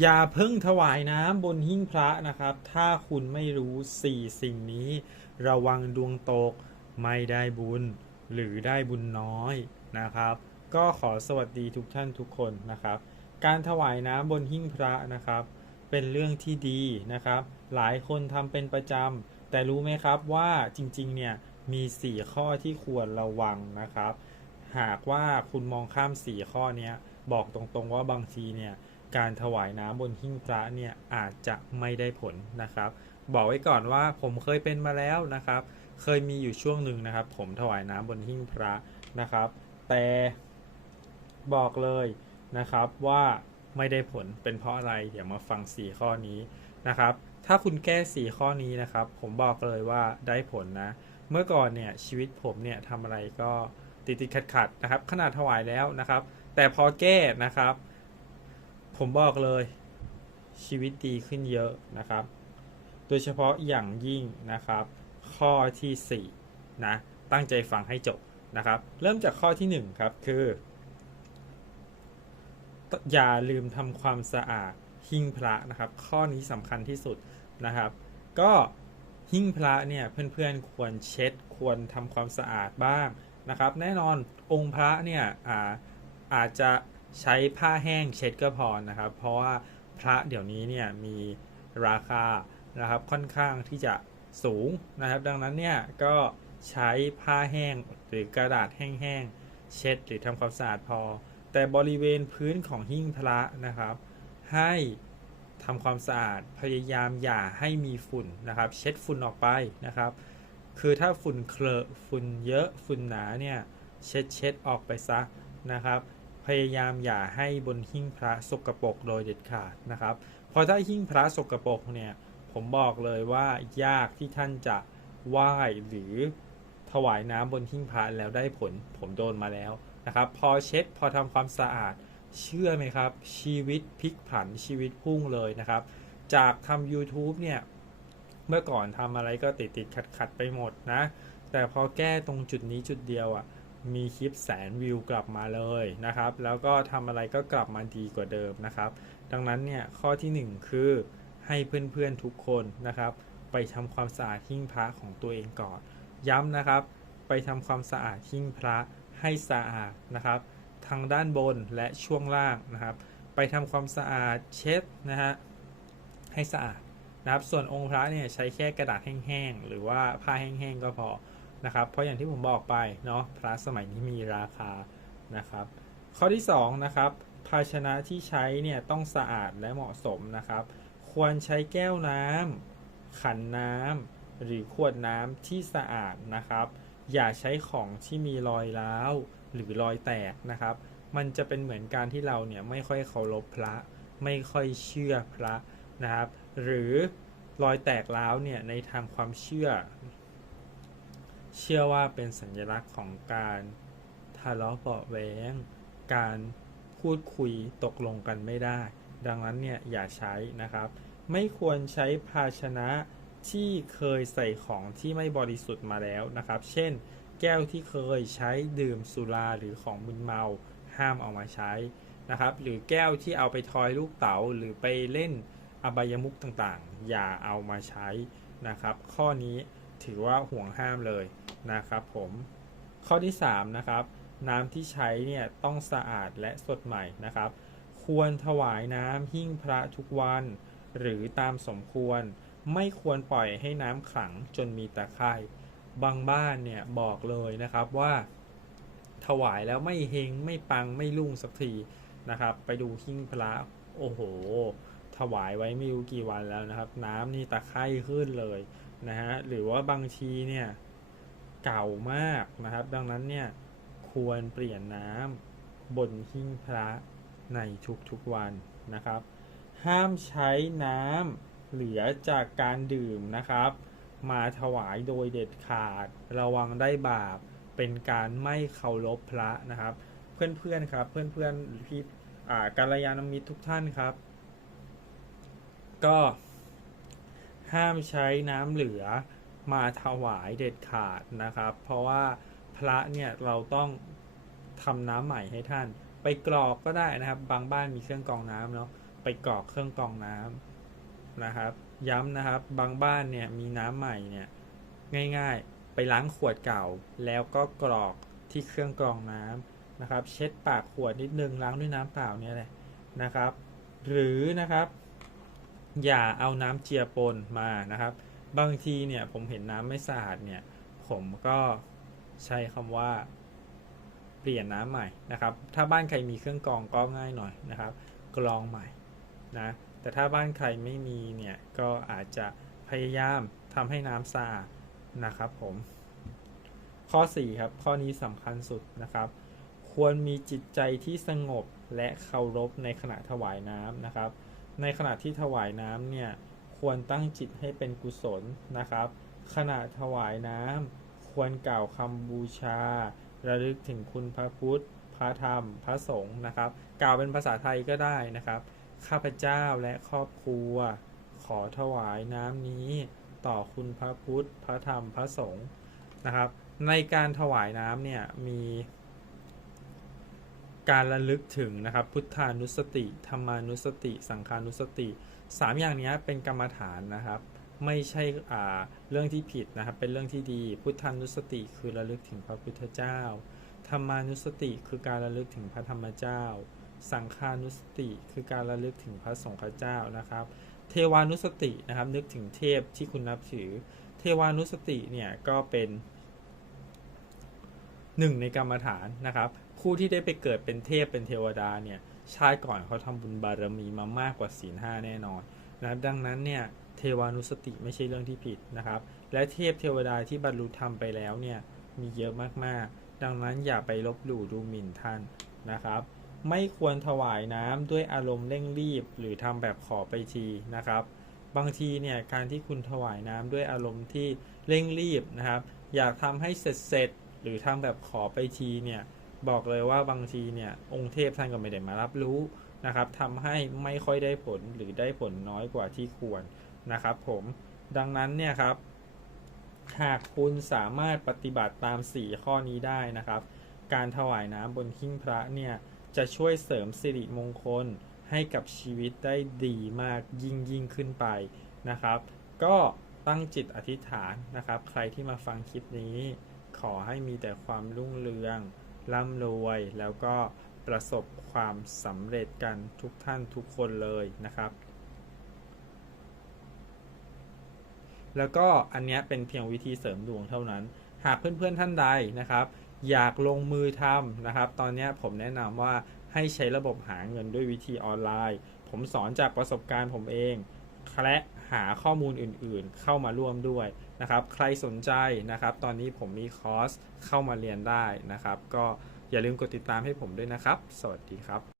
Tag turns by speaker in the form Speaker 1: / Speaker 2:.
Speaker 1: อย่าเพิ่งถวายน้ำบนหิ้งพระนะครับ ถ้าคุณไม่รู้สี่สิ่งนี้ ระวังดวงตก ไม่ได้บุญ หรือได้บุญน้อยนะครับ ก็ขอสวัสดีทุกท่านทุกคนนะครับ การถวายน้ำบนหิ้งพระนะครับ เป็นเรื่องที่ดีนะครับ หลายคนทำเป็นประจำแต่รู้ไหมครับว่าจริงๆเนี่ยมี4ข้อที่ควรระวังนะครับ หากว่าคุณมองข้าม4ข้อนี้บอกตรงๆว่าบางทีเนี่ย การถวายน้ำบนหิ้งพระเนี่ยอาจจะไม่ได้ผลนะครับ บอกไว้ก่อนว่าผมเคยเป็นมาแล้วนะครับ เคยมีอยู่ช่วงหนึ่งนะครับ ผมถวายน้ำบนหิ้งพระนะครับ แต่บอกเลยนะครับว่าไม่ได้ผลเป็นเพราะอะไรเดี๋ยวมาฟัง 4 ข้อนี้นะครับ ถ้าคุณแก้ 4 ข้อนี้นะครับ ผมบอกเลยว่าได้ผลนะ เมื่อก่อนเนี่ยชีวิตผมเนี่ยทำอะไรก็ติดติดขัดขัดนะครับ ขนาดถวายแล้วนะครับ แต่พอแก้นะครับ ผมบอกเลย ชีวิตดีขึ้นเยอะนะครับ โดยเฉพาะอย่างยิ่งนะครับ ข้อทีสี่4นะตั้งใจฟังให้จบนะครับ เริ่มจากข้อที่1ครับคือ อย่าลืมทำความสะอาดหิ้งพระนะครับ ข้อนี้สำคัญที่สุดนะครับ ก็หิ้งพระเนี่ยเพื่อนๆควรเช็ดควรทำความสะอาดบ้างนะครับ แน่นอนองค์พระเนี่ยอาอาจจะ ใช้ผ้าแห้งเช็ดก็พอนะครับ เพราะว่าพระเดี๋ยวนี้เนี่ยมีราคานะครับค่อนข้างที่จะสูงนะครับ ดังนั้นเนี่ยก็ใช้ผ้าแห้งหรือกระดาษแห้งๆเช็ดหรือทำความสะอาดพอ แต่บริเวณพื้นของหิ้งพระนะครับ ให้ทำความสะอาดพยายามอย่าให้มีฝุ่นนะครับ เช็ดฝุ่นออกไปนะครับ คือถ้าฝุ่นเคลอะฝุ่นเยอะฝุ่นหนาเนี่ยเช็ดเช็ดออกไปซะนะครับ พยายามอย่าให้บนหิ้งพระสกปรกโดยเด็ดขาดนะครับ เพราะถ้าหิ้งพระสกปรกเนี่ยผมบอกเลยว่ายากที่ท่านจะไหว้หรือถวายน้ำบนหิ้งพระแล้วได้ผลผมโดนมาแล้วนะครับ พอเช็ดพอทำความสะอาดเชื่อไหมครับ ชีวิตพลิกผันชีวิตพุ่งเลยนะครับ จากทำ YouTube เนี่ยเมื่อก่อนทำอะไรก็ติดติดขัดขัดไปหมดนะ แต่พอแก้ตรงจุดนี้จุดเดียวอะ่ะ มีคลิปแสนวิวกลับมาเลยนะครับ แล้วก็ทำอะไรก็กลับมาดีกว่าเดิมนะครับ ดังนั้นเนี่ยข้อทีหนึ่1 คือให้เพื่อนๆทุกคนนะครับ ไปทำความสะอาดหิ้งพระของตัวเองก่อน ย้ำนะครับ ไปทำความสะอาดหิ้งพระให้สะอาดนะครับ ทางด้านบนและช่วงล่างนะครับ ไปทำความสะอาดเช็ดนะฮะให้สะอาดนะครับ ส่วนองค์พระเนี่ยใช้แค่กระดาษแห้งๆหรือว่าผ้าแห้งๆก็พอ นะครับ เพราะอย่างที่ผมบอกไปเนาะพระสมัยนี้มีราคานะครับ ข้อที่2นะครับภาชนะที่ใช้เนี่ยต้องสะอาดและเหมาะสมนะครับ ควรใช้แก้วน้ำขันน้ำหรือขวดน้ำที่สะอาดนะครับ อย่าใช้ของที่มีรอยร้าวหรือรอยแตกนะครับ มันจะเป็นเหมือนการที่เราเนี่ยไม่ค่อยเคารพพระ ไม่ค่อยเชื่อพระนะครับ หรือรอยแตกร้าวเนี่ยในทางความเชื่อ เชื่อว่าเป็นสัญลักษณ์ของการทะเลาะเบาะแว้งการพูดคุยตกลงกันไม่ได้ ดังนั้นเนี่ยอย่าใช้นะครับ ไม่ควรใช้ภาชนะที่เคยใส่ของที่ไม่บริสุทธิ์มาแล้วนะครับ เช่น แก้วที่เคยใช้ดื่มสุราหรือของมึนเมาห้ามเอามาใช้นะครับ หรือแก้วที่เอาไปทอยลูกเต๋าหรือไปเล่นอบายมุกต่างๆ อย่าเอามาใช้นะครับ ข้อนี้ถือว่าห่วงห้ามเลย นะครับผมข้อที่3นะครับน้ำที่ใช้เนี่ยต้องสะอาดและสดใหม่นะครับ ควรถวายน้ำหิ้งพระทุกวัน หรือตามสมควรไม่ควรปล่อยให้น้ำขังจนมีตะไคร่บางบ้านเนี่ยบอกเลยนะครับว่า ถวายแล้วไม่เฮงไม่ปังไม่รุ่งสักทีนะครับ ไปดูหิ้งพระโอ้โห ถวายไว้ไม่รู้กี่วันแล้วนะครับ น้ำนี่ตะไคร่ขึ้นเลยนะฮะหรือว่าบางทีเนี่ย เก่ามากนะครับ ดังนั้นเนี่ยควรเปลี่ยนน้ำบนหิ้งพระในทุกๆวันนะครับ ห้ามใช้น้ำเหลือจากการดื่มนะครับ มาถวายโดยเด็ดขาดระวังได้บาปเป็นการไม่เคารพพระนะครับ เพื่อนๆครับเพื่อนๆพี่อากัลยาณมิตรทุกท่านครับ ก็ห้ามใช้น้ำเหลือ มาถวายเด็ดขาดนะครับ เพราะว่าพระเนี่ยเราต้องทำน้ำใหม่ให้ท่าน ไปกรอกก็ได้นะครับ บางบ้านมีเครื่องกรองน้ำเนาะไปกรอกเครื่องกรองน้ำนะครับ ย้ำนะครับบางบ้านเนี่ยมีน้ำใหม่เนี่ยง่ายๆ ไปล้างขวดเก่า แล้วก็กรอกที่เครื่องกรองน้ำนะครับ เช็ดปากขวดนิดนึงล้างด้วยน้ำเปล่าเนี่ยแหละนะครับ หรือนะครับ อย่าเอาน้ำเจียปนมานะครับ บางทีเนี่ยผมเห็นน้ำไม่สะอาดเนี่ย ผมก็ใช้คำว่าเปลี่ยนน้ำใหม่นะครับ ถ้าบ้านใครมีเครื่องกรองก็ง่ายหน่อยนะครับ กรองใหม่นะ แต่ถ้าบ้านใครไม่มีเนี่ยก็อาจจะพยายามทำให้น้ำสะอาดนะครับผม ข้อ 4 ครับ ข้อนี้สำคัญสุดนะครับ ควรมีจิตใจที่สงบและเคารพในขณะถวายน้ำนะครับ ในขณะที่ถวายน้ำเนี่ย ควรตั้งจิตให้เป็นกุศลนะครับ ขณะถวายน้ำควรกล่าวคำบูชา ระลึกถึงคุณพระพุทธ พระธรรม พระสงฆ์นะครับ กล่าวเป็นภาษาไทยก็ได้นะครับ ข้าพเจ้าและครอบครัว ขอถวายน้ำนี้ ต่อคุณพระพุทธ พระธรรม พระสงฆ์นะครับ ในการถวายน้ำเนี่ยมีการระลึกถึงนะครับพุทธานุสติธรรมานุสติ สังขานุสติ สามอย่างนี้เป็นกรรมฐานนะครับ ไม่ใช่เรื่องที่ผิดนะครับ เป็นเรื่องที่ดี พุทธานุสติคือระลึกถึงพระพุทธเจ้า ธรรมานุสติคือการระลึกถึงพระธรรมเจ้า สังฆานุสติคือการระลึกถึงพระสงฆ์เจ้านะครับ เทวานุสตินะครับนึกถึงเทพที่คุณนับถือ เทวานุสติเนี่ยก็เป็นหนึ่งในกรรมฐานนะครับ ผู้ที่ได้ไปเกิดเป็นเทพเป็นเทวดาเนี่ยชาติก่อนเขาทำบุญบารมีมามากกว่าศีลห้าแน่นอนนะครับดังนั้นเนี่ยเทวานุสติไม่ใช่เรื่องที่ผิดนะครับ และเทพเทวดาที่บรรลุธรรมไปแล้วเนี่ยมีเยอะมากๆ ดังนั้นอย่าไปลบหลู่ดูหมิ่นท่านนะครับ ไม่ควรถวายน้ำด้วยอารมณ์เร่งรีบ หรือทำแบบขอไปทีนะครับ บางทีเนี่ยการที่คุณถวายน้ำด้วยอารมณ์ที่เร่งรีบนะครับ อยากทำให้เสร็จเสร็จหรือทำแบบขอไปทีเนี่ย บอกเลยว่าบางทีเนี่ยองค์เทพท่านก็ไม่ได้มารับรู้นะครับทำให้ไม่ค่อยได้ผลหรือได้ผลน้อยกว่าที่ควรนะครับ ผมดังนั้นเนี่ยครับ หากคุณสามารถปฏิบัติตาม 4 ข้อนี้ได้นะครับ การถวายน้ำบนหิ้งพระเนี่ยจะช่วยเสริมสิริมงคลให้กับชีวิตได้ดีมากยิ่งยิ่งขึ้นไปนะครับ ก็ตั้งจิตอธิษฐานนะครับ ใครที่มาฟังคลิปนี้ ขอให้มีแต่ความรุ่งเรือง ร่ำรวย แล้วก็ประสบความสำเร็จกันทุกท่านทุกคนเลยนะครับ แล้วก็อันเนี้ยเป็นเพียงวิธีเสริมดวงเท่านั้น หากเพื่อนๆท่านใดนะครับ อยากลงมือทำนะครับ ตอนเนี้ยผมแนะนำว่าให้ใช้ระบบหาเงินด้วยวิธีออนไลน์ ผมสอนจากประสบการณ์ผมเอง และหาข้อมูลอื่นๆ เข้ามาร่วมด้วยนะครับ ใครสนใจนะครับ ตอนนี้ผมมีคอร์สเข้ามาเรียนได้นะครับ ก็อย่าลืมกดติดตามให้ผมด้วยนะครับ สวัสดีครับ